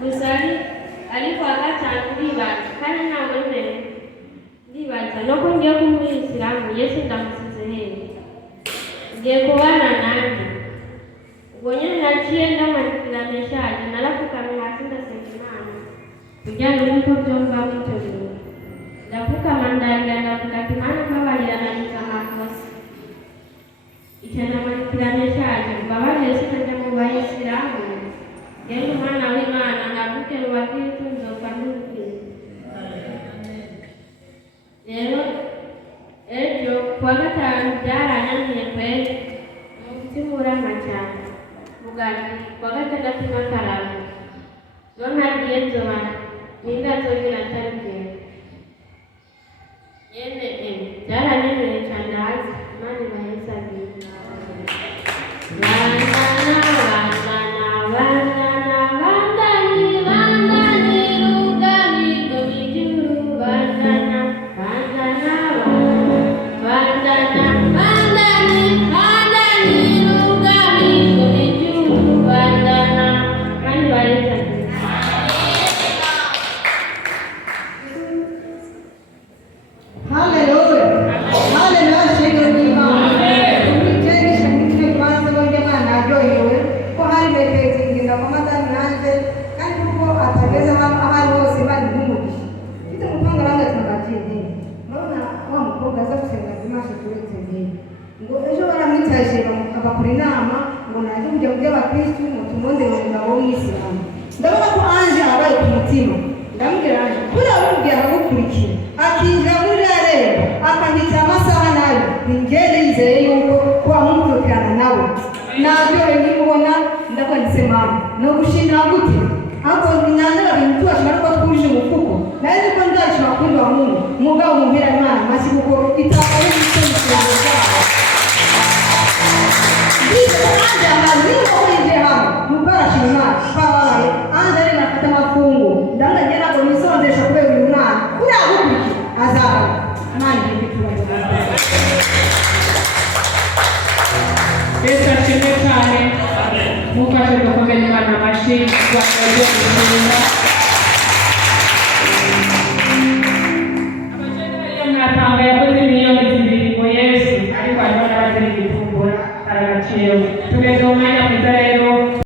Gusali alikuwa ndibaza kandi ntabwo ndibaza no ko ngiye kumuyisilamu Yesu ndamusize hehe ngiye kubana nanjye ubwo nyine naciye ndamanukira meshaje narapfukamye hasi ndasenga Imana kugira ngo niko byumva bityo bintu ndapfukama ndagira ndavuga ati Mana mbabarira nanditse amakosa icyo ndamanukira meshaje mbabarire sinajya mu bayisilamu Yesu mwana w'Imana navuke rubakiritu nzoka nduki rero ejo kuwa gatanu byarananiye kweli umutima urama cyane mugati kuwa gatandatu n'akarabo zo ntagiye nzoba ninda zogira ntarigera yene byarananiye cyane hasi Imana ibahezagiye Mufashe gukomera Imana amashyi kwa